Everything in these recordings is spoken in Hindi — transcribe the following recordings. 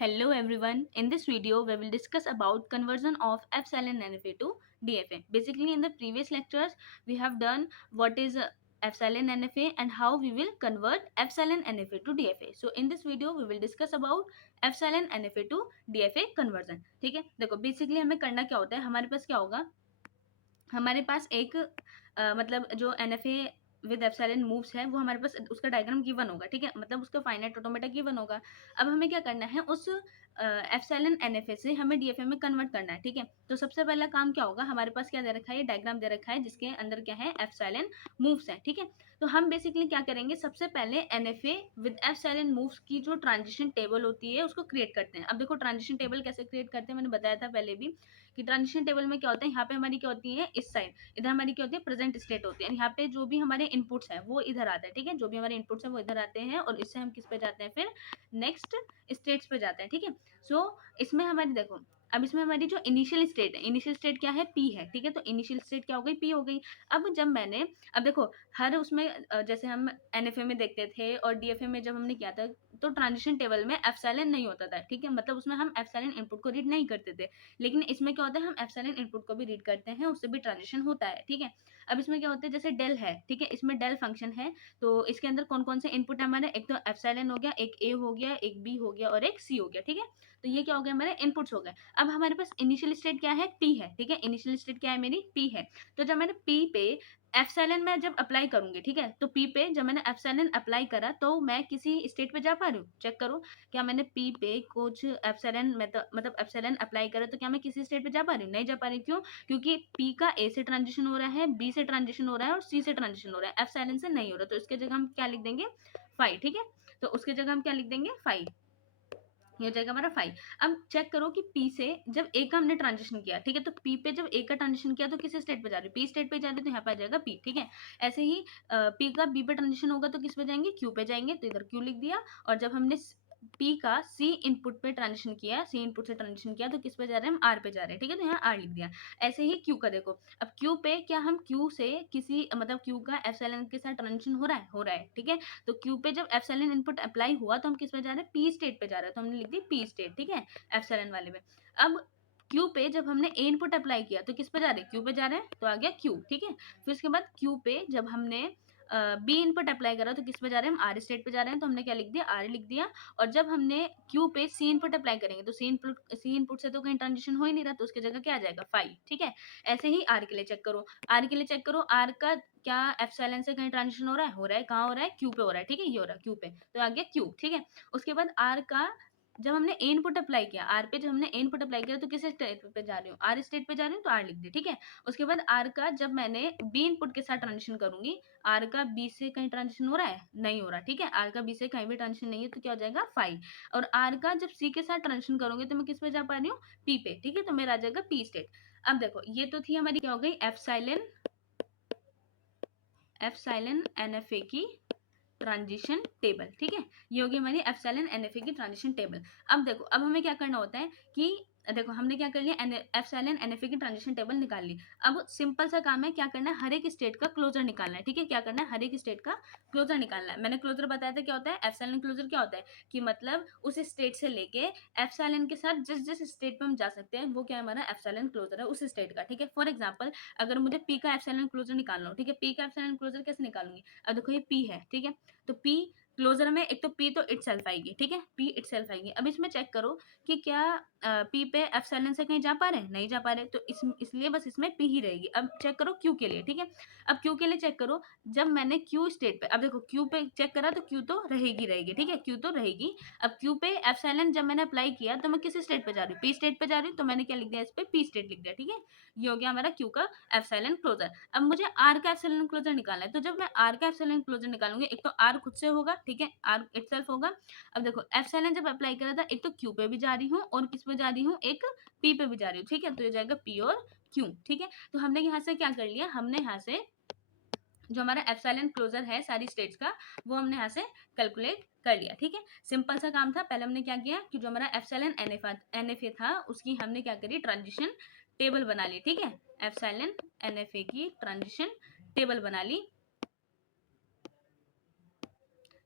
Hello everyone. In this video, we will discuss about conversion of epsilon NFA to DFA. Basically, in the previous lectures, we have done what is epsilon NFA and how we will convert epsilon NFA to DFA. So in this video, we will discuss about epsilon NFA to DFA conversion. ठीक है, देखो बेसिकली हमें करना क्या होता है, हमारे पास क्या होगा, हमारे पास एक मतलब जो NFA विद एप्सिलॉन मूव्स है वो हमारे पास उसका डायग्राम गिवन होगा, ठीक है, मतलब उसका फाइनाइट ऑटोमेटा गिवन होगा। अब हमें क्या करना है, उस एप्सिलॉन NFA से हमें DFA में कन्वर्ट करना है, ठीक है। तो सबसे पहला काम क्या होगा, हमारे पास क्या दे रखा है, डायग्राम दे रखा है जिसके अंदर क्या है, एप्सिलॉन मूव्स है, ठीक है। तो हम बेसिकली क्या करेंगे, सबसे पहले NFA विद एप्सिलॉन मूव्स की जो ट्रांजिशन टेबल होती है उसको क्रिएट करते हैं। अब देखो ट्रांजिशन टेबल कैसे क्रिएट करते हैं, मैंने बताया था पहले भी कि ट्रांजिशन टेबल में क्या होता है, यहाँ पे हमारी क्या होती है, इस साइड इधर हमारी क्या होती है, प्रेजेंट स्टेट होती है। यहाँ पे जो भी हमारे इनपुट्स है वो इधर आता है, ठीक है, जो भी हमारे इनपुट्स है वो इधर आते हैं और इससे हम किस पे जाते हैं, फिर नेक्स्ट स्टेट्स पे जाते हैं, ठीक है। सो इसमें हमारी देखो, अब इसमें हमारी जो इनिशियल स्टेट है, इनिशियल स्टेट क्या है, पी है, ठीक है। तो इनिशियल स्टेट क्या हो गई, पी हो गई। अब जब मैंने, अब देखो हर उसमें जैसे हम एनएफए में देखते थे और डीएफए में जब हमने किया था, तो ट्रांजिशन टेबल में एप्सिलॉन नहीं होता था, ठीक है, मतलब उसमें हम एप्सिलॉन इनपुट को रीड नहीं करते थे। लेकिन इसमें क्या होता है, हम एप्सिलॉन इनपुट को भी रीड करते हैं, उससे भी ट्रांजिशन होता है, ठीक है। अब इसमें क्या होता है, जैसे डेल है, ठीक है, इसमें डेल फंक्शन है, तो इसके अंदर कौन कौन से इनपुट है हमारे, एक तो एप्सिलॉन हो गया, एक ए हो गया, एक बी हो गया और एक सी हो गया, ठीक है। तो ये क्या हो गया, हमारे इनपुट्स हो गए। अब हमारे पास इनिशियल स्टेट क्या है, पी है, ठीक है, इनिशियल स्टेट क्या है मेरी, पी है। तो जब मैंने पी पे एप्सिलॉन में जब अप्लाई करूंगी, ठीक है, तो पी पे जब मैंने एप्सिलॉन अप्लाई करा तो मैं किसी स्टेट पे जा पा रही हूँ, चेक करो, क्या मैंने पी पे कुछ एप्सिलॉन मतलब एप्सिलॉन अप्लाई करा तो क्या मैं किसी स्टेट पे जा पा रही हूँ, नहीं जा पा रही, क्यों, क्योंकि पी का ए से ट्रांजिशन हो रहा है, बी से ट्रांजिशन हो रहा है और सी से ट्रांजिशन हो रहा है, एप्सिलॉन से नहीं हो रहा। तो इसके जगह हम क्या लिख देंगे, 5, ठीक है। तो उसके जगह हम क्या लिख देंगे, 5, ये हो जाएगा हमारा 5। अब चेक करो कि पी से जब ए का हमने ट्रांजिशन किया, ठीक है, तो पी पे जब ए का ट्रांजिशन किया तो किस स्टेट पे जा रहे हो, पी स्टेट पे जा रहे हो, तो यहाँ पे आ जाएगा पी, ठीक है। ऐसे ही पी का बी पे ट्रांजिशन होगा तो किस पे जाएंगे, क्यू पे जाएंगे, तो इधर क्यू लिख दिया। और जब हमने पी का सी इनपुट पे ट्रांजिशन किया, सी इनपुट से ट्रांजिशन किया तो किस पे जा रहे हैं, हम आर पे जा रहे हैं, ठीक है, तो यहाँ आर लिख दिया। ऐसे ही क्यू का देखो, अब क्यू पे क्या हम क्यू से किसी मतलब क्यू का एप्सिलॉन के साथ ट्रांजिशन हो रहा है, ठीक है। तो क्यू पे जब एप्सिलॉन इनपुट अप्लाई हुआ तो हम किस पे जा रहे हैं, पी स्टेट पे जा रहे हैं, तो हमने लिख दी पी स्टेट, ठीक है, एप्सिलॉन वाले में। अब क्यू पे जब हमने ए इनपुट अप्लाई किया तो किस पे जा रहे हैं, क्यू पे जा रहे हैं, तो आ गया क्यू, ठीक है। फिर उसके बाद क्यू पे जब हमने बी इनपुट अप्लाई करा तो किस पे जा रहे हैं, हम आर स्टेट पे जा रहे हैं, तो हमने क्या लिख दिया, आर लिख दिया। और जब हमने क्यू पे सी इनपुट अप्लाई करेंगे तो सी इनपुट से तो कहीं ट्रांजिशन हो ही नहीं रहा, तो उसकी जगह क्या आ जाएगा, 5, ठीक है। ऐसे ही आर के लिए चेक करो, आर के लिए चेक करो, आर का क्या एप्सिलॉन से कहीं ट्रांजिशन हो रहा है, कहाँ हो रहा है, क्यू पे हो रहा है, ठीक है, ये हो रहा है क्यू पे, तो आ गया क्यू, ठीक है। उसके बाद आर का जब हमने ए इनपुट अप्लाई किया, आर पे जब हमने ए इनपुट अप्लाई किया तो किस स्टेट पे जा रही हूँ, आर स्टेट पे जा रही हूँ, तो आर लिख दिया, ठीक है। उसके बाद आर का जब मैंने बी इनपुट के साथ ट्रांजिशन करूंगी, आर का बी से कहीं ट्रांजिशन हो रहा है, नहीं हो रहा, ठीक है, आर का बी से कहीं भी ट्रांजिशन नहीं है, तो क्या हो जाएगा 5। और आर का जब सी के साथ ट्रांजिशन करूंगी तो मैं किस पे जा पा रही हूँ, पी पे, ठीक है, तो मेरा आ जाएगा पी स्टेट। अब देखो ये तो थी हमारी क्या हो गई, एप्सिलॉन NFA की ट्रांजिशन टेबल, ठीक है, ये होगी हमारी एप्सिलॉन NFA की ट्रांजिशन टेबल। अब देखो, अब हमें क्या करना होता है कि देखो हमने क्या कर लिया, एप्सिलॉन NFA की ट्रांजिशन टेबल निकाल ली। अब सिंपल सा काम है, क्या करना है, हर एक स्टेट का क्लोजर निकालना है, ठीक है, क्या करना है, हर एक स्टेट का क्लोजर निकालना है। मैंने क्लोजर बताया था क्या होता है, एप्सिलॉन क्लोजर क्या होता है कि मतलब उस स्टेट से लेके एप्सिलॉन के साथ जिस जिस स्टेट पे हम जा सकते हैं वो क्या हमारा एप्सिलॉन क्लोजर है उस स्टेट का, ठीक है। फॉर एग्जाम्पल अगर मुझे पी का एप्सिलॉन क्लोजर निकालना हो, ठीक है, पी का एप्सिलॉन क्लोजर कैसे निकालूंगी, अब देखो ये पी है, ठीक है, तो पी क्लोजर में एक तो पी तो इटसेल्फ आएगी, ठीक है, पी इटसेल्फ आएगी। अब इसमें चेक करो कि क्या पी पे एप्सिलॉन से कहीं जा पा रहे हैं, नहीं जा पा रहे, तो इसलिए बस इसमें पी ही रहेगी। अब चेक करो क्यू के लिए, ठीक है, अब क्यू के लिए चेक करो, जब मैंने क्यू स्टेट पे, अब देखो क्यू पे चेक करा तो क्यू तो रहेगी, ठीक है, क्यू तो रहेगी। अब क्यू पे एप्सिलॉन जब मैंने अप्लाई किया तो मैं किस स्टेट पे जा रही हूँ, पी स्टेट पे जा रही हूँ, तो मैंने क्या लिख दिया, इस पे पी स्टेट लिख दिया, ठीक है। ये हो गया हमारा क्यू का एप्सिलॉन क्लोजर। अब मुझे आर का एप्सिलॉन क्लोजर निकालना है, तो जब मैं आर का एप्सिलॉन क्लोजर निकालूंगी, एक तो आर खुद से होगा, ठीक है, आर इटसेल्फ होगा। अब देखो एप्सिलॉन जब अप्लाई करा था, एक तो क्यू पे भी जा रही हूँ और किस पे जा रही हूँ, एक पी पे भी जा रही हूँ, ठीक है, तो ये जाएगा पी और क्यू, ठीक है। तो हमने यहाँ से क्या कर लिया, हमने यहाँ से जो हमारा एप्सिलॉन क्लोजर है सारी स्टेट्स का, वो हमने यहाँ से कैलकुलेट कर लिया, ठीक है। सिंपल सा काम था, पहले हमने क्या किया कि जो हमारा एप्सिलॉन NFA था उसकी हमने क्या करी, ट्रांजिशन टेबल बना ली, ठीक है, एप्सिलॉन NFA की ट्रांजिशन टेबल बना ली।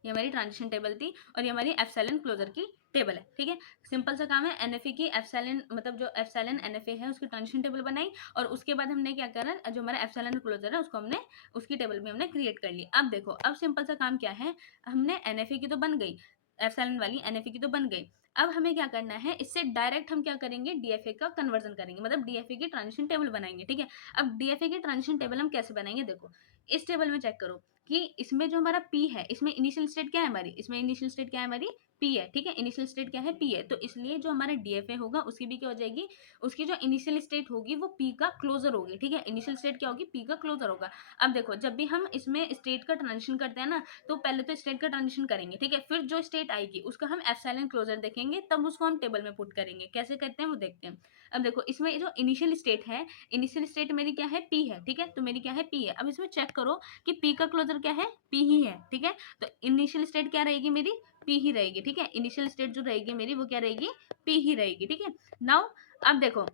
ये हमारी ट्रांजिशन टेबल थी और ये हमारी एप्सिलॉन क्लोजर की टेबल है। ठीक है, सिंपल सा काम है, एनएफए की एप्सिलॉन मतलब जो एप्सिलॉन एनएफए है उसकी ट्रांजिशन टेबल बनाई और उसके बाद हमने क्या करा, जो हमारा एप्सिलॉन क्लोजर है उसको हमने उसकी टेबल भी हमने क्रिएट कर ली। अब देखो, अब सिंपल सा काम क्या है, हमने एनएफए की तो बन गई, एप्सिलॉन वाली एनएफए की तो बन गई। अब हमें क्या करना है, इससे डायरेक्ट हम क्या करेंगे, डीएफए का कन्वर्जन करेंगे, मतलब डीएफए की ट्रांजिशन टेबल बनाएंगे। ठीक है, अब डीएफए की ट्रांजिशन टेबल हम कैसे बनाएंगे, देखो इस टेबल में चेक करो कि इसमें जो हमारा पी है, इसमें इनिशियल स्टेट क्या है हमारी, इसमें इनिशियल स्टेट क्या है हमारी, पी है। ठीक है, इनिशियल स्टेट क्या है, पी है, तो इसलिए जो हमारा डीएफए होगा उसकी भी क्या हो जाएगी, उसकी जो इनिशियल स्टेट होगी वो पी का क्लोजर होगी। ठीक है, इनिशियल स्टेट क्या होगी, पी का क्लोजर होगा। अब देखो, जब भी हम इसमें स्टेट का ट्रांजिशन करते हैं ना, तो पहले तो स्टेट का ट्रांजिशन करेंगे। ठीक है, फिर जो स्टेट आएगी उसका हम एप्सिलॉन क्लोजर देखेंगे, तब उसको हम टेबल में पुट करेंगे। कैसे करते हैं वो देखते हैं। अब देखो, इसमें जो इनिशियल स्टेट है, इनिशियल स्टेट मेरी क्या है, पी है। ठीक है, तो मेरी क्या है, पी है। अब इसमें चेक करो कि पी का क्लोजर क्या है, पी ही है। ठीक है, तो इनिशियल स्टेट क्या रहेगी मेरी, पी ही रहेगी। ठीक है, इनिशियल स्टेट जो रहेगी मेरी वो क्या रहेगी, पी ही रहेगी। ठीक है, नाउ अब देखो,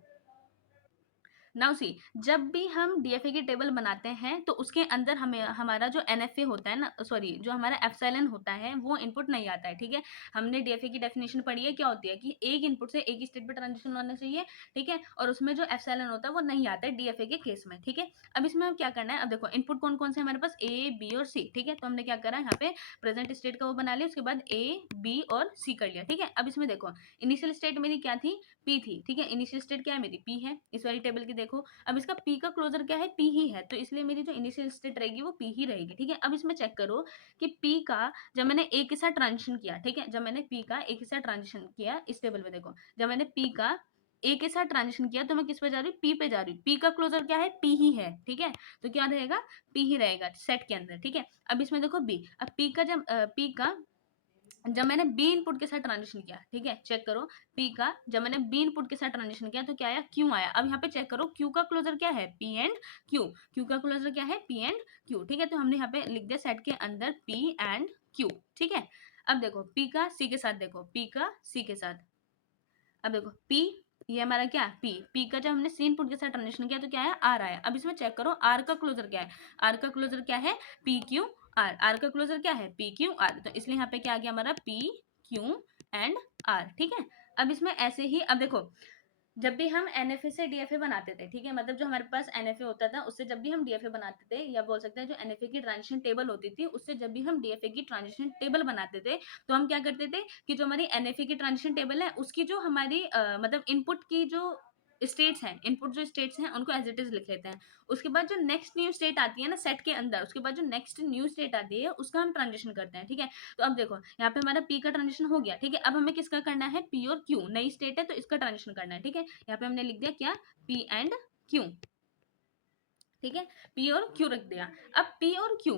नाउ सी, जब भी हम डीएफए की टेबल बनाते हैं तो उसके अंदर हमें हमारा जो एनएफए होता है ना, सॉरी, जो हमारा एप्सिलॉन होता है वो इनपुट नहीं आता है। ठीक है, हमने डीएफए की डेफिनेशन पढ़ी है, क्या होती है कि एक इनपुट से एक ही स्टेट पे ट्रांजिशन होना चाहिए। ठीक है, और उसमें जो एप्सिलॉन होता है वो नहीं आता है डीएफए के केस में। ठीक है, अब इसमें हम क्या करना है, अब देखो इनपुट कौन कौन से हमारे पास, ए बी और सी। ठीक है, तो हमने क्या करा, यहाँ पे प्रेजेंट स्टेट का वो बना लिया, उसके बाद ए बी और सी कर लिया। ठीक है, अब इसमें देखो इनिशियल स्टेट मेरी क्या थी, पी थी। ठीक है, इनिशियल स्टेट क्या है मेरी, पी है, इस वाली टेबल की देखो। अब इसका पी का क्लोजर क्या है, पी ही है, तो इसलिए मेरी जो इनिशियल स्टेट रहेगी वो पी ही रहेगी। ठीक है, अब इसमें चेक करो कि पी का जब मैंने ए के साथ ट्रांजिशन किया, ठीक है, जब मैंने पी का ए के साथ ट्रांजिशन किया, इस टेबल में देखो, जब मैंने पी का ए के साथ ट्रांजिशन किया तो मैं किस पे जा रही हूँ, पी पे जा रही हूँ। पी का क्लोजर क्या है, पी ही है। ठीक है, तो क्या रहेगा, पी ही रहेगा सेट के अंदर। ठीक है, अब इसमें देखो बी, अब पी का जब मैंने बी इनपुट के साथ ट्रांजिशन किया, ठीक है, चेक करो पी का जब मैंने बी इनपुट के साथ ट्रांजिशन किया तो क्या आया, क्यू आया। अब यहाँ पे चेक करो क्यू का क्लोजर क्या है, पी एंड क्यू, क्यू का क्लोजर क्या है, पी एंड क्यू। ठीक है, तो हमने यहाँ पे लिख दिया सेट के अंदर पी एंड क्यू। ठीक है, अब देखो पी का सी के साथ, देखो पी का सी के साथ, अब देखो पी, ये हमारा क्या, पी का जब हमने सी इनपुट के साथ ट्रांजिशन किया तो क्या है, आर आया। अब इसमें चेक करो आर का क्लोजर क्या है, आर का क्लोजर क्या है, पी क्यू आर, आर का क्लोजर क्या है, पी क्यू आर, तो इसलिए यहाँ पे क्या आ गया हमारा, पी क्यू एंड आर। ठीक है, अब इसमें ऐसे ही, अब देखो जब भी हम एनएफए से डीएफए बनाते थे, ठीक है, मतलब जो हमारे पास एनएफए होता था उससे जब भी हम डीएफए बनाते थे, या बोल सकते हैं जो एनएफए की ट्रांजिशन टेबल होती थी उससे जब भी हम डीएफए की ट्रांजिशन टेबल बनाते थे, तो हम क्या करते थे कि जो हमारी एनएफए की ट्रांजिशन टेबल है उसकी जो हमारी मतलब इनपुट की जो स्टेट्स हैं, इनपुट जो स्टेट्स हैं उनको एज इट इज लिख लेते हैं। उसके बाद जो नेक्स्ट न्यू स्टेट आती है ना सेट के अंदर, उसके बाद जो नेक्स्ट न्यू स्टेट आती है उसका हम ट्रांजिशन करते हैं। ठीक है, तो अब देखो यहाँ पे हमारा पी का ट्रांजिशन हो गया। ठीक है, अब हमें किसका करना है, पी और क्यू, नई स्टेट है तो इसका ट्रांजिशन करना है। ठीक है, यहाँ पे हमने लिख दिया क्या, पी एंड क्यू। ठीक है, पी और क्यू रख दिया। अब पी और क्यू,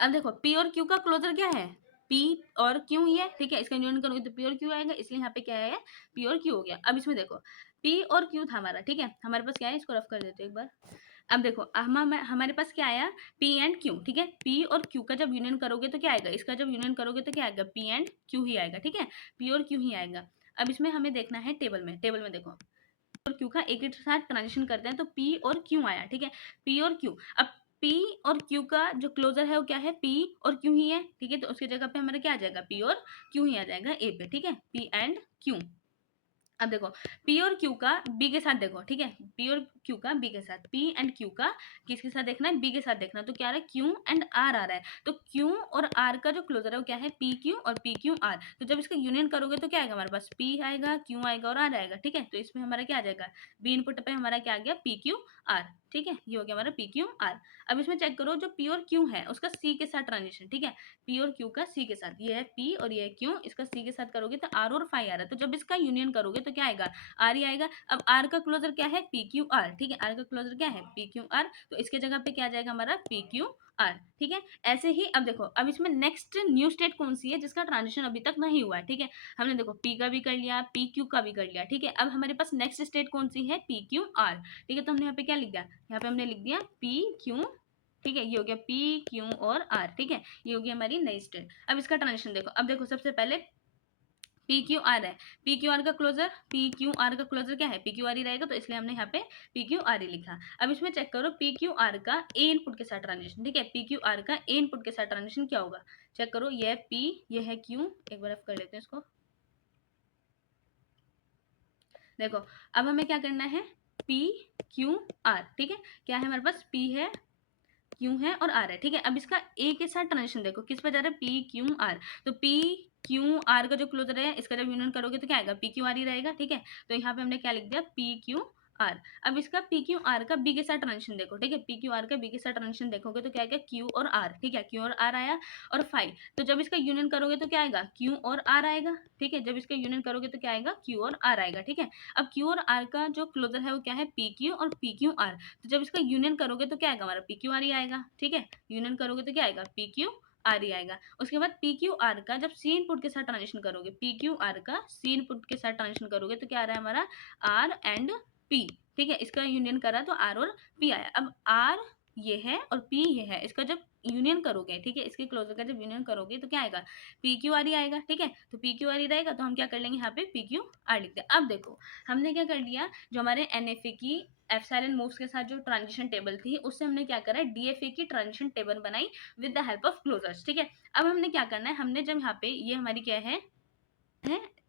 अब देखो पी और क्यू का क्लोजर क्या है, पी और क्यू ही है। ठीक है, इसका यूनियन करोगे तो पी और क्यू आएगा, इसलिए यहाँ पे क्या है, पी और क्यू हो गया। अब इसमें देखो पी और क्यू था हमारा। ठीक है, हमारे पास क्या है, इसको रफ कर देते एक बार। अब देखो हमारे पास क्या आया, पी एंड क्यू। ठीक है, पी और क्यू का जब यूनियन करोगे तो क्या आएगा, इसका जब यूनियन करोगे तो क्या आएगा, पी एंड क्यू ही आएगा। ठीक है, पी और क्यू ही आएगा। अब इसमें हमें देखना है टेबल में, टेबल में देखो और क्यू का एक ही साथ ट्रांजिशन करते हैं तो पी और क्यू आया। ठीक है, पी और क्यू, अब पी और क्यू का जो क्लोजर है वो क्या है, पी और क्यू ही है। ठीक है, तो उसकी जगह पे हमारा क्या आ जाएगा, पी और क्यू ही आ जाएगा ए पे। ठीक है, पी एंड क्यू। अब देखो पी और क्यू का बी के साथ देखो। ठीक है, पी और क्यू का बी के साथ, पी एंड क्यू का किसके साथ देखना है, बी के साथ देखना। तो क्या आ रहा है, क्यू एंड आर आ रहा है। तो क्यू और आर का जो क्लोजर है वो क्या है, पी क्यू और पी क्यू आर। तो जब इसका यूनियन करोगे तो क्या आएगा हमारे पास, पी आएगा, क्यू आएगा और आर आएगा। ठीक है, तो इसमें हमारा क्या आ जाएगा, बी इनपुट पे हमारा क्या आ गया, पी क्यू आर। ठीक है, ये हो गया हमारा पी क्यू आर। अब इसमें चेक करो जो पी और क्यू है उसका सी के साथ ट्रांजिशन। ठीक है, पी और क्यू का सी के साथ, ये है पी और ये है क्यू, इसका सी के साथ करोगे तो आर और फाई आ रहा है। तो जब इसका यूनियन करोगे तो क्या आएगा, आर ही आएगा। अब आर का क्लोजर क्या है, पी क्यू आर। ठीक है, आर का क्लोजर क्या है, पी क्यू आर, तो इसके जगह पे क्या आ जाएगा हमारा, पी क्यू आर। ठीक है, ऐसे ही अब देखो अब इसमें नेक्स्ट न्यू स्टेट कौन सी है जिसका ट्रांजिशन अभी तक नहीं हुआ है। ठीक है, हमने देखो पी का भी कर लिया, पी क्यू का भी कर लिया। ठीक है, अब हमारे पास नेक्स्ट स्टेट कौन सी है, पी क्यू आर। ठीक है, तो हमने यहाँ पे क्या लिख दिया, यहाँ पे हमने लिख दिया पी क्यू। ठीक है, ये हो गया पी क्यू और आर। ठीक है, ये होगी हमारी नई स्टेट। अब इसका ट्रांजिशन देखो, अब देखो सबसे पहले पी क्यू आर है, पी क्यू आर का क्लोजर, पी क्यू आर का क्लोजर क्या है, पी क्यू आर ही रहेगा, तो इसलिए हमने यहाँ पे पी क्यू आर ही लिखा। अब इसमें चेक करो पी क्यू आर का ए इनपुट के साथ ट्रांजिशन, ठीक है, पी क्यू आर का ए इनपुट के साथ ट्रांजिशन क्या होगा, चेक करो, ये है पी, ये है क्यू, एक बार कर लेते हैं इसको। देखो अब हमें क्या करना है, पी क्यू आर, ठीक है, क्या है हमारे पास, पी है, क्यू है और आर है, ठीक है। अब इसका ए के साथ ट्रांजिशन देखो किस पे जा रहा है, पी क्यू आर, तो पी क्यू आर का जो क्लोजर है इसका जब यूनियन करोगे तो क्या आएगा, पी क्यू आर ही रहेगा, ठीक है। तो यहाँ पे हमने क्या लिख दिया, पी क्यू आर। अब इसका पी क्यू आर का बी के साथ ट्रांजिशन देखो, ठीक है, पी क्यू आर का बी के साथ ट्रांजिशन देखोगे तो क्या आएगा, क्यू और आर, ठीक है, क्यू और आर आया, और फाइव, तो जब इसका यूनियन करोगे तो क्या आएगा, क्यू और आर आएगा, ठीक है, जब इसका यूनियन करोगे तो क्या आएगा, क्यू और आर आएगा, ठीक है। अब क्यू और आर का जो क्लोजर है वो क्या है, पी क्यू और पी क्यू आर, तो जब इसका यूनियन करोगे तो क्या आएगा हमारा, पी क्यू आर ही आएगा, ठीक है, यूनियन करोगे तो क्या आएगा, पी क्यू आर ही आएगा। उसके बाद पी क्यू आर का जब सी इनपुट के साथ ट्रांजिशन करोगे, पी क्यू आर का सी इनपुट के साथ ट्रांजिशन करोगे तो क्या आ रहा है हमारा, आर एंड पी, ठीक है, इसका यूनियन करा तो आर और पी आया। अब आर ये है और पी ये है, इसका जब यूनियन करोगे, ठीक है, इसके क्लोजर का जब यूनियन करोगे तो क्या आएगा, पी क्यू आर ही आएगा, ठीक है, तो पी क्यू आर ही रहेगा, तो हम क्या कर लेंगे यहाँ पे पी क्यू आर लिखते हैं। अब देखो हमने क्या कर लिया, जो हमारे एनएफए की एप्सिलॉन मूव्स के साथ जो ट्रांजिशन टेबल थी उससे हमने क्या करा है, डीएफए की ट्रांजिशन टेबल बनाई with the help of closures, ठीक है। अब हमने क्या करना है, हमने जब यहाँ पे ये हमारी क्या है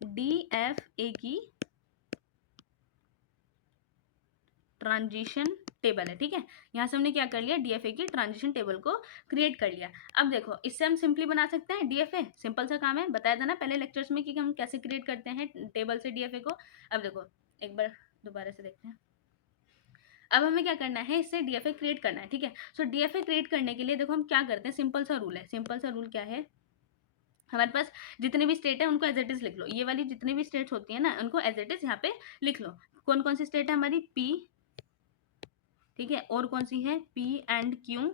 डीएफए की ट्रांजिशन टेबल है, ठीक है, यहाँ से हमने क्या कर लिया, डीएफए की ट्रांजिशन टेबल को क्रिएट कर लिया। अब देखो इससे हम सिंपली बना सकते हैं डीएफए, सिंपल सा काम है, बताया था ना पहले लेक्चर्स में कि हम कैसे क्रिएट करते हैं टेबल से डीएफए को। अब देखो एक बार दोबारा से देखते हैं। अब हमें क्या करना है, इससे डीएफए क्रिएट करना है, ठीक है। सो डीएफए क्रिएट करने के लिए देखो हम क्या करते हैं, सिंपल सा रूल है, सिंपल सा रूल क्या है, हमारे पास जितने भी स्टेट है उनको एज इट इज लिख लो, ये वाली जितनी भी स्टेट्स होती है ना उनको एज इट इज यहाँ पे लिख लो। कौन कौन सी स्टेट है हमारी, पी, ठीक है, और कौन सी है, पी एंड क्यू,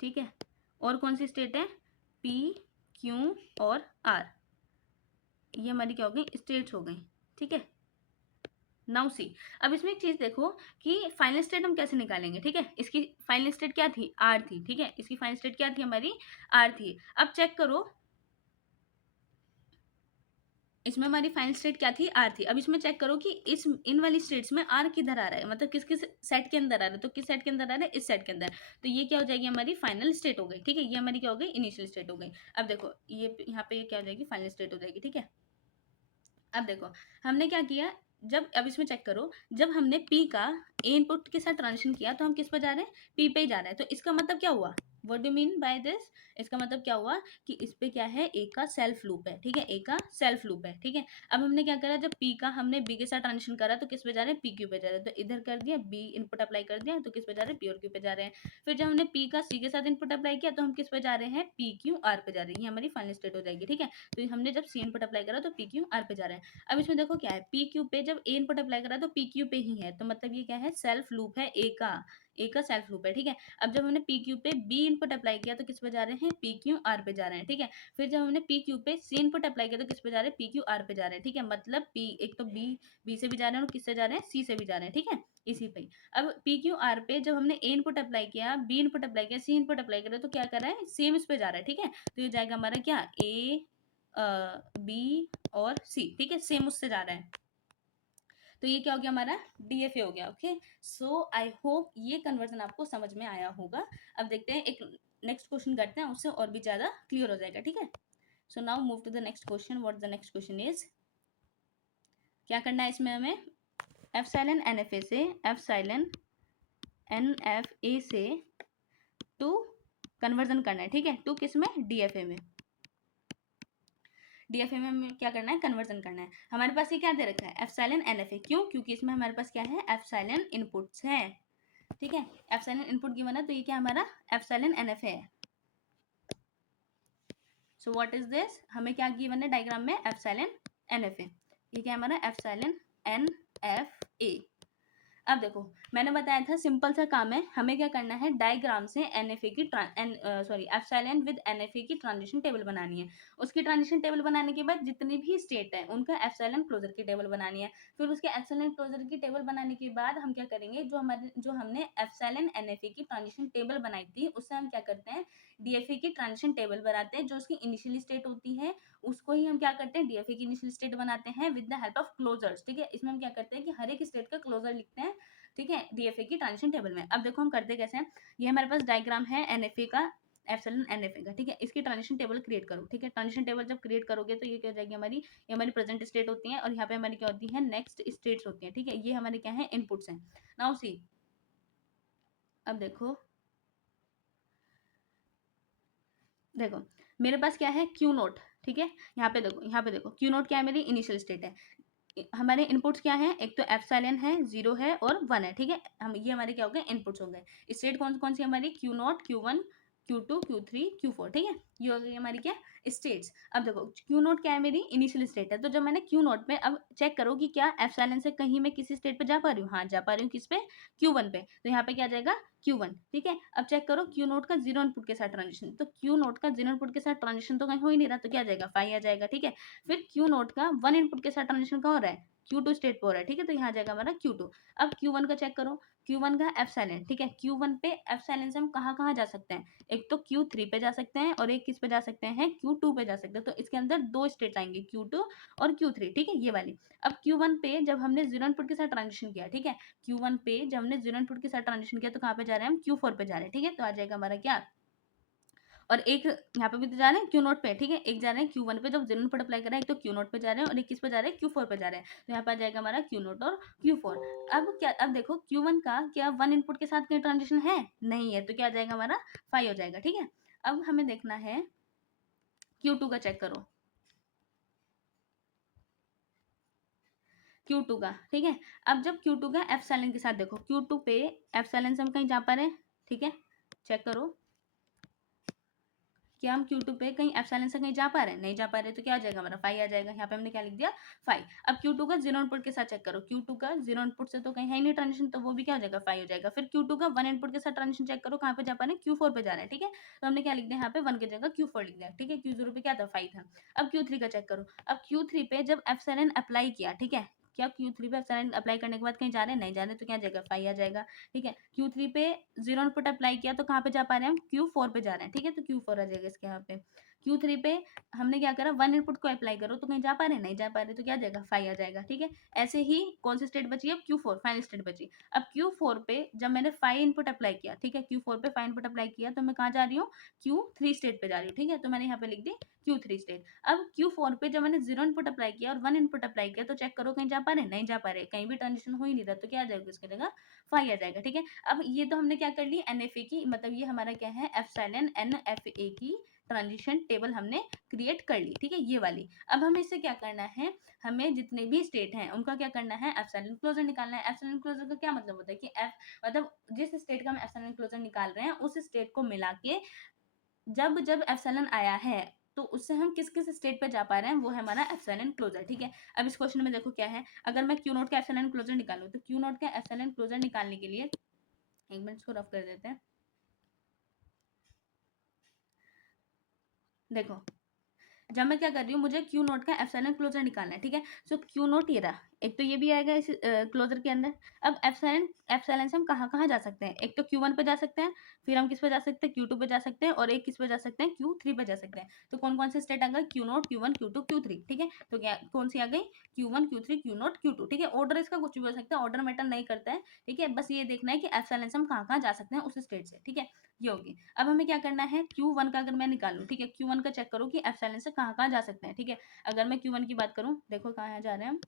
ठीक है, और कौन सी स्टेट है, पी क्यू और आर, ये हमारी क्या हो गई, स्टेट्स हो गई, ठीक है। नाउ सी, अब इसमें एक चीज देखो कि फाइनल स्टेट हम कैसे निकालेंगे, ठीक है, इसकी फाइनल स्टेट क्या थी, आर थी, ठीक है, इसकी फाइनल स्टेट क्या थी हमारी, आर थी। अब चेक करो इसमें हमारी फाइनल स्टेट क्या थी, आर थी। अब इसमें चेक करो कि इस इन वाली स्टेट्स में आर किधर आ रहा है, मतलब किस किस सेट के अंदर आ रहा है, तो किस सेट के अंदर आ रहा है, इस सेट के अंदर, तो ये क्या हो जाएगी हमारी फाइनल स्टेट हो गई, ठीक है, ये हमारी क्या हो गई, इनिशियल स्टेट हो गई। अब देखो ये यहाँ पे ये क्या हो जाएगी, फाइनल स्टेट हो जाएगी, ठीक है। अब देखो हमने क्या किया, जब अब इसमें चेक करो, जब हमने पी का ए इनपुट के साथ ट्रांजिशन किया तो हम किस पर जा रहे हैं, पी पे ही जा रहे हैं, तो इसका मतलब क्या हुआ, what do mean by this, इसका मतलब क्या हुआ कि इस पे क्या है, ए का सेल्फ लूप है, ठीक है, ए का सेल्फ लूप है, ठीक है। अब हमने क्या करा, जब पी का हमने बी के साथ ट्रांजिशन करा तो किस पे जा रहे हैं, पी क्यू पे जा रहे हैं, तो इधर कर दिया बी इनपुट अप्लाई कर दिया तो किस पे जा रहे हैं, पी और क्यू पे जा रहे हैं। फिर जब हमने पी का सी के साथ इनपुट अप्लाई किया तो हम किस पे जा रहे हैं, पी क्यू आर पे जा रहे हैं, ये हमारी फाइनल स्टेट हो जाएगी, ठीक है। तो हमने जब सी इनपुट अप्लाई करा तो पी क्यू आर पे जा रहे हैं। अब इसमें देखो क्या है, पी क्यू पे जब ए इनपुट अप्लाई करा तो पी क्यू पे ही है, तो मतलब ये क्या है, सेल्फ लूप है ए का सेल्फ लूप है, ठीक है। अब जब हमने पी क्यू पे बी इनपुट अप्लाई किया तो किस पे जा रहे हैं, पी क्यू आर पे जा रहे हैं, ठीक है। फिर जब हमने पी क्यू पे सी इनपुट अप्लाई किया तो किस पे जा रहे हैं, पी क्यू आर पे जा रहे हैं, ठीक है। मतलब पी एक तो बी से भी जा रहे हैं और किससे जा रहे हैं, सी से भी जा रहे हैं, ठीक है, इसी पे। अब पी क्यू आर पे जब हमने ए इनपुट अप्लाई किया, बी इनपुट अप्लाई किया, सी इनपुट अप्लाई करा तो क्या कर रहा है, सेम इस पे जा रहा है, ठीक है। तो ये जाएगा हमारा क्या, ए बी और सी, ठीक है, सेम उससे जा रहा है, तो ये क्या हो गया हमारा, डीएफए हो गया। ओके, सो आई होप ये कन्वर्जन आपको समझ में आया होगा। अब देखते हैं एक नेक्स्ट क्वेश्चन करते हैं, उससे और भी ज्यादा क्लियर हो जाएगा, ठीक है। So now move to the next question. What the next question is, क्या करना है इसमें हमें, एप्सिलॉन एनएफए से एप्सिलॉन एनएफए से टू कन्वर्जन करना है, ठीक है, टू किस में, डीएफए में। डीएफए में हमें क्या करना है, कन्वर्जन करना है। हमारे पास ये क्या दे रखा है, एप्सिलॉन एनएफए, क्यों, क्योंकि इसमें हमारे पास क्या है, एप्सिलॉन इनपुट्स है, ठीक है, एप्सिलॉन इनपुट गिवन है तो ये क्या हमारा एप्सिलॉन एनएफए है। सो व्हाट इज दिस, हमें क्या गिवन है डायग्राम में, एप्सिलॉन एनएफए, ये क्या हमारा एप्सिलॉन एनएफए। अब देखो, मैंने बताया था सिंपल सा काम है, हमें क्या करना है, डायग्राम से एनएफए की एप्सिलॉन विद एनएफए की ट्रांजिशन टेबल बनानी है। उसकी ट्रांजिशन टेबल बनाने के बाद जितनी भी स्टेट है उनका एप्सिलॉन क्लोजर की टेबल बनानी है। फिर उसके एप्सिलॉन क्लोजर की टेबल बनाने के बाद हम क्या करेंगे, जो हमने एप्सिलॉन एनएफए की ट्रांजिशन टेबल बनाई थी उससे हम क्या करते हैं, डीएफए की ट्रांजिशन टेबल बनाते हैं। जो उसकी इनिशियल स्टेट होती है उसको ही हम क्या करते हैं, डीएफए की इनिशियल स्टेट बनाते हैं with the help of closures. ठीक है, इसमें हम क्या करते हैं कि हर एक स्टेट का क्लोजर लिखते हैं, ठीक है, डीएफए की ट्रांजिशन टेबल में। अब देखो हम करते कैसे हैं, ये हमारे पास डायग्राम है एनएफए का, एप्सिलॉन एनएफए का, ठीक है। इसकी ट्रांजिशन टेबल क्रिएट करो, ठीक है। ट्रांजिशन टेबल जब क्रिएट करोगे तो ये क्या हो जाएगी हमारी, ये हमारी प्रेजेंट स्टेट होती है और यहाँ पे हमारी क्या होती है, नेक्स्ट स्टेट्स होती है, ठीक है। ये हमारे क्या है, इनपुट्स हैं। नाउ सी, अब देखो, देखो मेरे पास क्या है, क्यू नोट, ठीक है। यहाँ पे देखो, यहाँ पे देखो, क्यू नोट क्या है, मेरी इनिशियल स्टेट है। हमारे इनपुट्स क्या हैं, एक तो एप्सिलॉन है, 0 है और 1 है, ठीक है। हम ये हमारे क्या हो गए, इनपुट्स हो गए। स्टेट कौन कौन सी हमारी, Q naught, Q one, Q two, Q three, Q four, ठीक है। ये हो गई हमारी क्या, स्टेट्स। अब देखो क्यू नोट क्या है, मेरी इनिशियल स्टेट है। तो जब मैंने क्यू नोट पे, अब चेक करो कि क्या एप्सिलॉन से कहीं मैं किसी स्टेट पे जा पा रही हूँ, हाँ जा पा रही हूँ, किस पे, क्यू वन पे। तो यहाँ पे क्या जाएगा, क्यू वन, ठीक है। अब चेक करो क्यू नोट का 0 इनपुट के साथ ट्रांजिशन, तो क्यू नोट का 0 इनपुट के साथ ट्रांजिशन तो कहीं हो ही नहीं रहा, तो क्या आ जाएगा, 5 आ जाएगा, ठीक है। फिर क्यू नोट का 1 इनपुट के साथ ट्रांजिशन कहाँ हो रहा है, Q2 स्टेट पे हो रहा है, ठीक है। तो यहाँ आ जाएगा हमारा Q2। अब Q1 का चेक करो, Q1 का एप्सिलॉन, ठीक है। Q1 पे एप्सिलॉन से हम कहाँ कहाँ जा सकते हैं, एक तो Q3 पे जा सकते हैं और एक किस पे जा सकते हैं, Q2 पे जा सकते हैं। तो इसके अंदर दो स्टेट आएंगे, Q2 और Q3, ठीक है, ये वाली। अब Q1 पे जब हमने 0 इनपुट के साथ ट्रांजिशन किया, ठीक है, Q1 पे जब हमने 0 इनपुट के साथ ट्रांजिशन किया तो कहाँ पे जा रहे हैं हम, Q4 पे जा रहे हैं, ठीक है। तो आ जाएगा हमारा क्या, और एक यहाँ पे भी तो जा रहे हैं क्यू नोट पे, ठीक है। एक जा रहे हैं क्यू वन पे जब जीरो पर अप्लाई कर रहा है, एक तो क्यू नोट पे जा रहे हैं और एक किस पे जा रहे हैं, क्यू फोर पे जा रहे हैं। तो यहाँ पे आ जाएगा हमारा क्यू नोट और क्यू फोर। अब क्या, अब देखो क्यू वन का क्या 1 इनपुट के साथ कहीं ट्रांजेक्शन है, नहीं है, तो क्या आ जाएगा हमारा 5 हो जाएगा, ठीक है। अब हमें देखना है क्यू टू का, चेक करो क्यू टू का, ठीक है। अब जब क्यू टू का एप्सिलॉन के साथ देखो, क्यू टू पे एप्सिलॉन से हम कहीं जा पा रहे हैं, ठीक है, चेक करो कि हम Q2 पे कहीं एप्सिलॉन से कहीं जा पा रहे हैं, नहीं जा पा रहे, तो क्या आ जाएगा हमारा 5 आ जाएगा। यहाँ पे हमने क्या लिख दिया, 5। अब Q2 का 0 इनपुट के साथ चेक करो, Q2 का 0 इनपुट से तो कहीं है ही नहीं ट्रांजिशन, तो वो भी क्या हो जाएगा, 5 हो जाएगा। फिर Q2 का 1 इनपुट के साथ ट्रांजिशन चेक करो, कहाँ पे जा पा रहे हैं, Q4 पे जा रहे हैं, ठीक है। तो हमने क्या लिख दिया यहाँ पे, 1 की जगह Q4 लिख दिया, ठीक है। Q0 पे क्या था, 5 था। अब Q3 का चेक करो, अब Q3 पे जब एप्सिलॉन अप्लाई किया, ठीक है, क्या Q3 पे एप्सिलॉन अप्लाई करने के बाद कहीं जा रहे हैं, नहीं जा रहे, तो क्या आ जाएगा, 5 आ जाएगा, ठीक है। Q3 पे 0 इनपुट अप्लाई किया तो कहाँ पे जा पा रहे हैं हम, Q4 पे जा रहे हैं, ठीक है। तो Q4 आ जाएगा इसके यहाँ पे। Q3 पे हमने क्या करा, 1 इनपुट को अप्लाई करो तो कहीं जा पा रहे, नहीं जा पा रहे, तो क्या आ जाएगा, 5 आ जाएगा, ठीक है। ऐसे ही कौन सी स्टेट बची, अब Q4 फाइनल स्टेट बची। अब Q4 पे जब मैंने 5 इनपुट अप्लाई किया, ठीक है, Q4 पे 5 इनपुट अप्लाई किया तो मैं कहाँ जा रही हूँ, Q3 स्टेट पे जा रही हूँ, ठीक है। तो मैंने यहाँ पे लिख दी Q3 स्टेट। अब Q4 पे जब मैंने 0 इनपुट अप्लाई किया और 1 इनपुट अप्लाई किया तो चेक करो कहीं जा पा रहे, नहीं जा पा रहे, कहीं भी ट्रांजिशन हो ही नहीं रहा, तो क्या आ जाएगा इसकी जगह, 5 आ जाएगा, ठीक है। अब ये तो हमने क्या कर ली, एनएफए की, मतलब ये हमारा क्या है, एप्सिलॉन एनएफए की ट्रांजिशन टेबल हमने क्रिएट कर ली, ठीक है, ये वाली। अब हमें इससे क्या करना है, हमें जितने भी स्टेट हैं उनका क्या करना है, एप्सिलॉन क्लोजर निकालना है। एप्सिलॉन क्लोजर का क्या मतलब होता है कि एफ, मतलब जिस स्टेट का हम एप्सिलॉन क्लोजर निकाल रहे हैं उस स्टेट को मिला के जब जब एप्सिलॉन आया है तो उससे हम किस किस स्टेट पे जा पा रहे हैं, वो है हमारा एप्सिलॉन क्लोजर, ठीक है। अब इस क्वेश्चन में देखो क्या है, अगर मैं क्यू नोट का एप्सिलॉन क्लोजर निकालूं तो क्यू नोट का एप्सिलॉन क्लोजर निकालने के लिए, एक मिनट इसको रफ कर देते हैं। देखो जब मैं क्या कर रही हूँ, मुझे क्यू नोट का एप्सिलॉन क्लोजर निकालना है, ठीक है। सो क्यू नोट ये रहा, एक तो ये भी आएगा इस क्लोजर के अंदर। अब एप्सिलॉन, एप्सिलॉन से हम कहाँ कहाँ जा सकते हैं, एक तो Q1 पे जा सकते हैं, फिर हम किस पे जा सकते हैं, Q2 पे जा सकते हैं, और एक किस पे जा सकते हैं, Q3 पे जा सकते हैं। तो कौन कौन से स्टेट आ गए, Q note, Q1, Q2, Q3, ठीक है। तो क्या कौन सी आ गई, Q1, Q3, Q note, Q2, ठीक है। ऑर्डर इसका कुछ भी हो सकता है, ऑर्डर मैटर नहीं करता है, ठीक है। बस ये देखना है कि एप्सिलॉन से हम कहाँ कहाँ जा सकते हैं उस स्टेट से, ठीक है, ये होगी। अब हमें क्या करना है, Q1 का अगर मैं निकालूं, ठीक है, Q1 का चेक करो कि एप्सिलॉन से कहाँ कहाँ जा सकते हैं, ठीक है। अगर मैं Q1 की बात करूं, देखो कहाँ जा रहे हैं हम,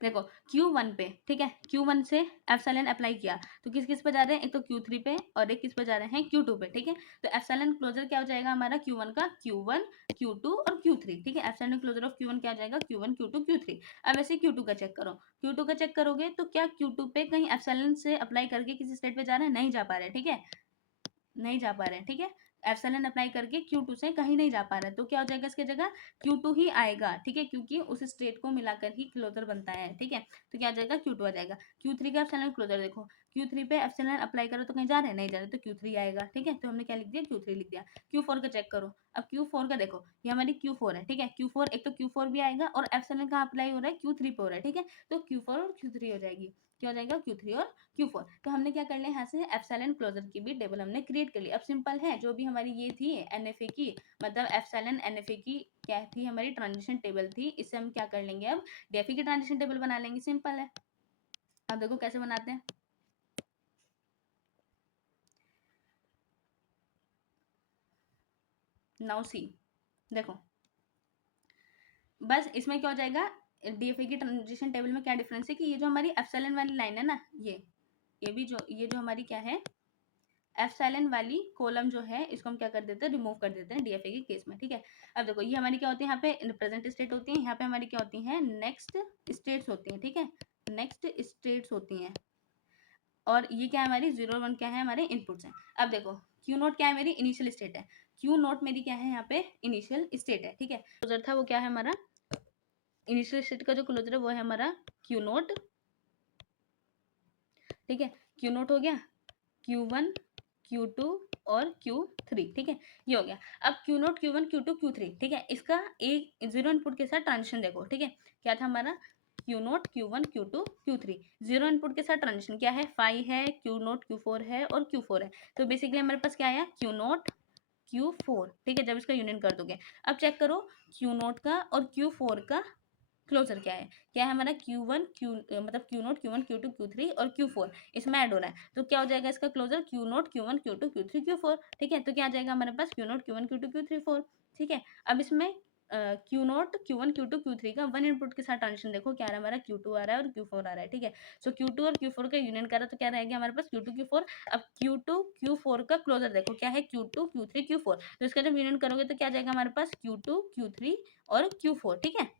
देखो Q1 पे, ठीक है, Q1 से एप्सिलॉन अप्लाई किया तो किस किस पे जा रहे हैं, एक तो Q3 पे और एक किस पे जा रहे हैं, Q2 पे, ठीक है। तो एप्सिलॉन क्लोजर क्या हो जाएगा हमारा, Q1 का Q1, Q2 और Q3, ठीक है। एप्सिलॉन क्लोजर ऑफ Q1 क्या आ जाएगा, Q1, Q2, Q3। अब ऐसे Q2 का चेक करो, Q2 का चेक करोगे तो क्या Q2 पे कहीं एप्सिलॉन से अप्लाई करके किसी स्टेट पे जा रहे हैं, नहीं जा पा रहे, ठीक है, नहीं जा पा रहे हैं, ठीक है। एप्सिलॉन अप्लाई करके Q2 से कहीं नहीं जा पा रहा है, तो क्या हो जाएगा इसकी जगह Q2 ही आएगा, ठीक है, क्योंकि उस स्टेट को मिलाकर ही क्लोजर बनता है, ठीक है। तो क्या आ जाएगा Q2 आ जाएगा। Q3 का एप्सिलॉन क्लोजर देखो, Q3 पे एप्सिलॉन अप्लाई करो तो कहीं जा रहे हैं, नहीं जा रहे, तो Q3 आएगा, ठीक है। तो हमने क्या लिख दिया, Q3 लिख दिया। Q4 का चेक करो, अब Q4 का देखो, ये हमारी Q4 है, ठीक है। Q4 एक तो Q4 भी आएगा और एप्सिलॉन कहाँ अप्लाई हो रहा है, Q3 पे हो रहा है, ठीक है। तो Q4 और Q3 हो जाएगी, क्या हो जाएगा Q3 और Q4। तो हमने क्या कर लिया, यहाँ से एप्सिलॉन क्लोजर की भी टेबल हमने क्रिएट कर ली। अब सिंपल है, जो भी हमारी ये थी NFA की, मतलब एप्सिलॉन NFA की क्या थी, हमारी ट्रांजिशन टेबल थी, इससे हम क्या कर लेंगे, अब DFA की ट्रांजिशन टेबल बना लेंगे, सिंपल है। अब देखो कैसे बनाते हैं। नाउ सी, देखो बस इसमें क्या हो जाएगा, DFA की ट्रांजिशन टेबल में क्या डिफरेंस है कि ये जो हमारी एप्सिलॉन वाली लाइन है ना, ये भी जो ये जो हमारी क्या है, एप्सिलॉन वाली कॉलम जो है, इसको हम क्या कर देते हैं, रिमूव कर देते हैं DFA के केस में, ठीक है। अब देखो ये हमारी क्या होती है, यहाँ पे प्रेजेंट स्टेट होती है, यहाँ पे हमारी क्या होती है, नेक्स्ट स्टेट्स होती हैं, ठीक है, नेक्स्ट स्टेट्स होती हैं। और ये क्या है, हमारी 0 और 1 क्या है, हमारे इनपुट्स हैं। अब देखो Q नोट क्या है, मेरी इनिशियल स्टेट है, Q नोट मेरी क्या है, यहाँ पे इनिशियल स्टेट है, ठीक है। क्लोजर था वो क्या है हमारा, इनिशियल स्टेट का जो क्लोजर है वो है हमारा Q नोट, ठीक है। Q नोट हो गया, Q1 Q2 और Q3, ठीक है, ये हो गया। अब Q note Q1 Q2 Q3, ठीक है, इसका एक 0 इनपुट के साथ ट्रांजिशन देखो, ठीक है, क्या था हमारा Q note Q1 Q2 Q3, 0 input के साथ ट्रांजिशन क्या है, 5 है, Q नोट Q4 है और Q4 है। तो बेसिकली हमारे पास क्या आया, Q नोट Q4, ठीक है, जब इसका यूनियन कर दोगे। अब चेक करो Q नोट का और Q4 का क्लोजर क्या है हमारा, Q1 मतलब Q note Q1 Q2 Q3 और Q4 इसमें ऐड हो रहा है, तो क्या हो जाएगा इसका closure, Q note Q1 Q2 Q3 Q4, ठीक है। तो क्या आ जाएगा हमारे पास, Q note Q1 Q2 Q3 4, ठीक है। अब इसमें Q note Q1 Q2 Q3 का 1 इनपुट के साथ ट्रांजिशन देखो, क्या आ रहा है हमारा, Q2 आ रहा है और Q4 आ रहा है, ठीक है। सो Q2 और Q4 का यूनियन करा तो क्या रहेगा हमारे पास, Q2 Q4। अब Q2 Q4 का क्लोजर देखो, क्या है, Q2 Q3 Q4, तो इसका जब यूनियन करोगे तो क्या आ जाएगा हमारे पास, Q2 Q3 और Q4, ठीक है।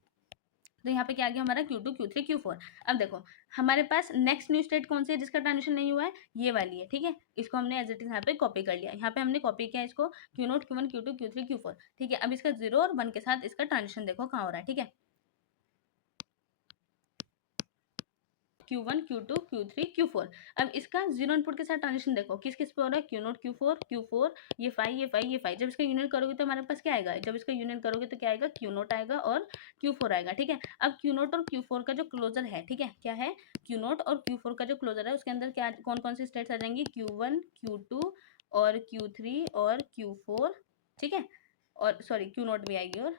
तो यहाँ पे क्या आ गया हमारा, Q2 Q3 Q4। अब देखो हमारे पास नेक्स्ट न्यू स्टेट कौन सी है जिसका ट्रांजिशन नहीं हुआ है, ये वाली है, ठीक है। इसको हमने एज इट इज यहाँ पे कॉपी कर लिया, यहाँ पे हमने कॉपी किया इसको, Q note Q1 Q2 Q3 Q4, ठीक है। अब इसका 0 और 1 के साथ इसका ट्रांजिशन देखो कहाँ हो रहा है, ठीक है, Q1 Q2 Q3 Q4। अब इसका 0 इनपुट के साथ ट्रांजिशन देखो, किस किस पे हो रहा है, Q नोट Q4 Q4, ये 5 ये 5 ये 5। जब इसका यूनियन करोगे तो हमारे पास क्या आएगा, जब इसका यूनियन करोगे तो क्या आएगा, Q नोट आएगा और Q4 आएगा, ठीक है। अब Q नोट और Q4 का जो क्लोजर है, ठीक है, क्या है, Q नोट और Q4 का जो क्लोजर है उसके अंदर क्या कौन कौन सी स्टेट्स आ जाएंगी, Q1 Q2 और Q3 और Q4, ठीक है, और सॉरी Q नोट भी आएगी, और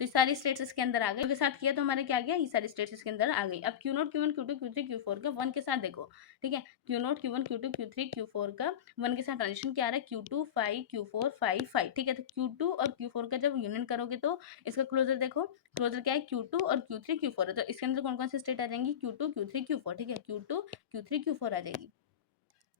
तो ये सारी स्टेट्स इसके अंदर आ गई, के साथ किया तो हमारे क्या आ गया, ये सारी स्टेट्स इसके अंदर आ गई। अब Q note Q1 Q2 Q3 Q4 का 1 के साथ देखो, ठीक है, Q note Q1 Q2 Q3 Q4 का 1 के साथ ट्रांजिशन क्या आ रहा है, Q2 5 Q4 5 5, ठीक है। तो Q2 और Q4 का जब यूनियन करोगे तो इसका क्लोजर देखो, क्लोजर क्या है, Q2 और Q3 Q4 है, तो इसके अंदर कौन कौन सी स्टेट आ जाएंगी, Q2 Q3 Q4, ठीक है, Q2 Q3 Q4 आ जाएगी,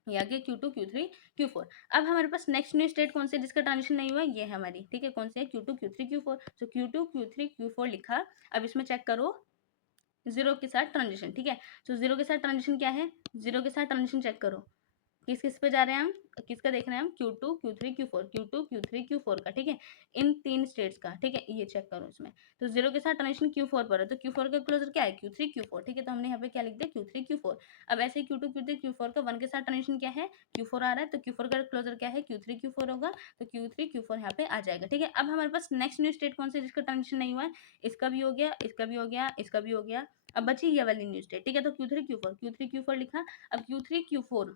ये आ गया Q2 Q3 Q4। अब हमारे पास नेक्स्ट न्यू स्टेट कौन सी है जिसका ट्रांजिशन नहीं हुआ, ये है हमारी, ठीक है, कौन सी है, Q2 Q3 Q4। तो Q2 Q3 Q4 लिखा। अब इसमें चेक करो 0 के साथ ट्रांजिशन, ठीक है। तो 0 के साथ ट्रांजिशन क्या है, 0 के साथ ट्रांजिशन चेक करो, किस किस पे जा रहे हैं हम, किसका देख रहे हैं हम, Q2 Q3 Q4 Q2 Q3 Q4 का, ठीक है, इन 3 स्टेट्स का, ठीक है, ये चेक करो इसमें। तो 0 के साथ ट्रांजिशन Q4 पर है, तो Q4 का क्लोजर क्या है, Q3 Q4, ठीक है। तो हमने यहाँ पे क्या लिख दिया, Q3 Q4। अब ऐसे ही Q2 Q3 Q4 का 1 के साथ ट्रांजिशन क्या है, Q4 आ रहा है, तो Q4 का क्लोजर क्या है, Q3 Q4 होगा, तो Q3 Q4 यहाँ पे आ जाएगा, ठीक है। अब हमारे पास नेक्स्ट न्यू स्टेट कौन सी है जिसका ट्रांजिशन नहीं हुआ है, इसका भी हो गया, इसका भी हो गया, इसका भी हो गया। अब बची ये वाली न्यू स्टेट, ठीक है। तो Q3 Q4 लिखा। अब Q3 Q4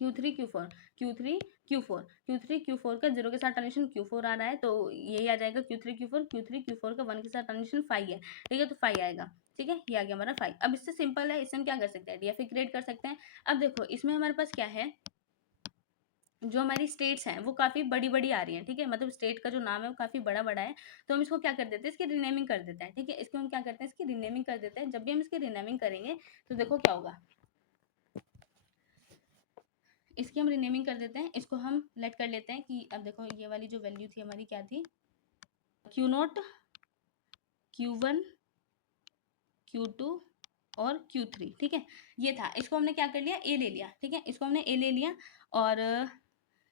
Q3 Q4 Q3 Q4 Q3 Q4 का 0 के साथ ट्रांजिशन Q4 आ रहा है, तो यही आ जाएगा Q3 Q4 Q3 Q4 का 1 के साथ ट्रांजिशन 5 है, ठीक है, तो 5 आएगा, ठीक है, ये आ गया हमारा 5। अब इससे सिंपल है, इससे हम क्या कर सकते हैं, DFA क्रिएट कर सकते हैं। अब देखो इसमें हमारे पास क्या है, जो हमारी स्टेट्स हैं वो काफ़ी बड़ी बड़ी आ रही हैं, ठीक है, मतलब स्टेट का जो नाम है वो काफ़ी बड़ा बड़ा है, तो हम इसको क्या कर देते हैं, इसकी रीनेमिंग कर देते हैं, ठीक है। इसको हम क्या करते हैं, इसकी रीनेमिंग कर देते हैं। जब भी हम इसकी रीनेमिंग करेंगे तो देखो क्या होगा, इसकी हम रीनेमिंग कर देते हैं, इसको हम लेट कर लेते हैं कि अब देखो ये वाली जो वैल्यू थी हमारी क्या थी, Q नोट Q1 Q2 और Q3, ठीक है, ये था। इसको हमने क्या कर लिया, ए ले लिया, ठीक है, इसको हमने ए ले लिया और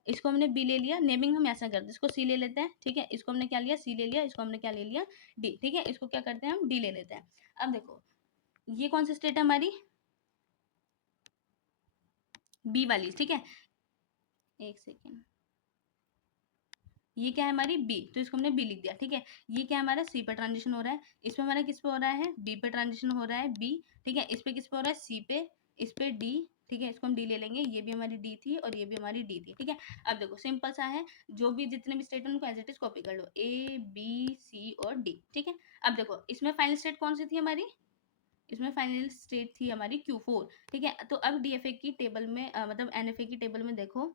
इसको हमने बी ले लिया, नेमिंग हम ऐसा करते हैं, इसको सी ले लेते हैं, ठीक है, इसको हमने क्या लिया, सी ले लिया, इसको हमने क्या ले लिया, डी, ठीक है, इसको क्या करते हैं हम, डी ले लेते हैं। अब देखो ये कौन सी स्टेट है हमारी, बी वाली, ठीक है, एक सेकेंड, ये क्या है हमारी बी, तो इसको हमने बी लिख दिया, ठीक है। ये क्या है हमारा, सी पे ट्रांजिशन हो रहा है, इसमें हमारा किस पे हो रहा है, बी पे ट्रांजिशन हो रहा है, बी, ठीक है, इस पे किस पे हो रहा है, सी पे, इस पे डी, ठीक है, इसको हम डी ले लेंगे, ये भी हमारी डी थी और ये भी हमारी डी थी, ठीक है। अब देखो सिंपल सा है, जो भी जितने भी स्टेट है उनको एज इट इज कॉपी कर लो, ए बी सी और डी, ठीक है। अब देखो इसमें फाइनल स्टेट कौन सी थी हमारी, इसमें फाइनल स्टेट थी हमारी Q4, ठीक है। तो अब DFA की टेबल में मतलब NFA की टेबल में देखो,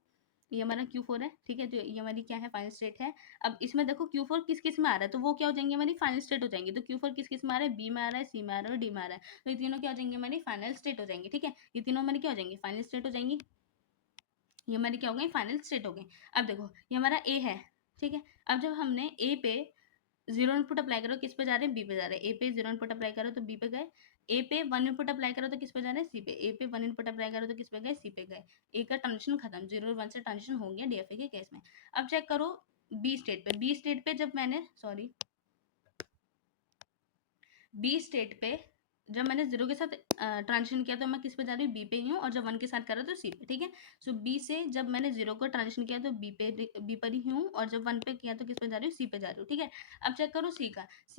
ये हमारा Q4 है, ठीक है, जो ये हमारी क्या है, फाइनल स्टेट है। अब इसमें देखो Q4 किस किस में आ रहा है, तो वो क्या हो जाएंगे, हमारी फाइनल स्टेट हो जाएंगी। तो Q4 किस किस में आ रहा है, बी में आ रहा है, सी में आ रहा है और डी में आ रहा है, तो ये तीनों क्या हो जाएंगे, हमारी फाइनल स्टेट हो जाएंगी, ठीक है। ये तीनों हमारी क्या हो जाएंगी, फाइनल स्टेट हो जाएंगी, ये हमारी क्या हो गई, फाइनल स्टेट हो गई। अब देखो ये हमारा ए है, ठीक है। अब जब हमने ए पे जीरो इनपुट अप्लाई करो, किस पे जा रहे हैं, बी पे जा रहे हैं, ए पे जीरो इनपुट अप्लाई करो तो बी पे गए, ए पे वन इनपुट अप्लाई करो तो किस पे जा रहे हैं, सी पे, ए पे वन इनपुट अप्लाई करो तो किस पे गए, सी पे गए, ए का ट्रांजिशन खत्म, जीरो और वन से ट्रांजिशन हो गया DFA के केस में। अब चेक करो बी स्टेट पे, बी स्टेट पे जब मैंने सॉरी बी स्टेट पे जब मैंने जीरो के साथ ट्रांजिशन किया तो मैं किस पे जा रही हूँ, बी पे ही हूँ, और जब वन के साथ करा तो सी पे, ठीक है। सो बी से जब मैंने जीरो को ट्रांजिशन किया तो बी पर ही हूँ, और जब वन पे किया तो किस पे जा रही हूँ, सी पे जा रही हूँ, ठीक है। अब चेक करो सी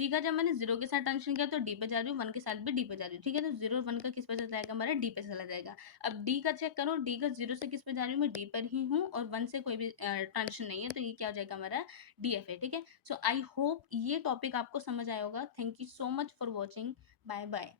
का जब मैंने जीरो के साथ ट्रांजिशन किया तो डी पे जा रही हूँ, वन के साथ भी डी पे जा रही हूँ, ठीक है। तो जीरो और वन का किस पे चला जाएगा, हमारा डी पे चला जाएगा। अब डी का चेक करो, डी का जीरो से किस पे जा रही हूँ, मैं डी पर ही हूँ, और वन से कोई भी ट्रांजिशन नहीं है, तो ये क्या हो जाएगा हमारा DFA, ठीक है। सो आई होप ये टॉपिक आपको समझ आया होगा। Thank you so much for watching, bye bye.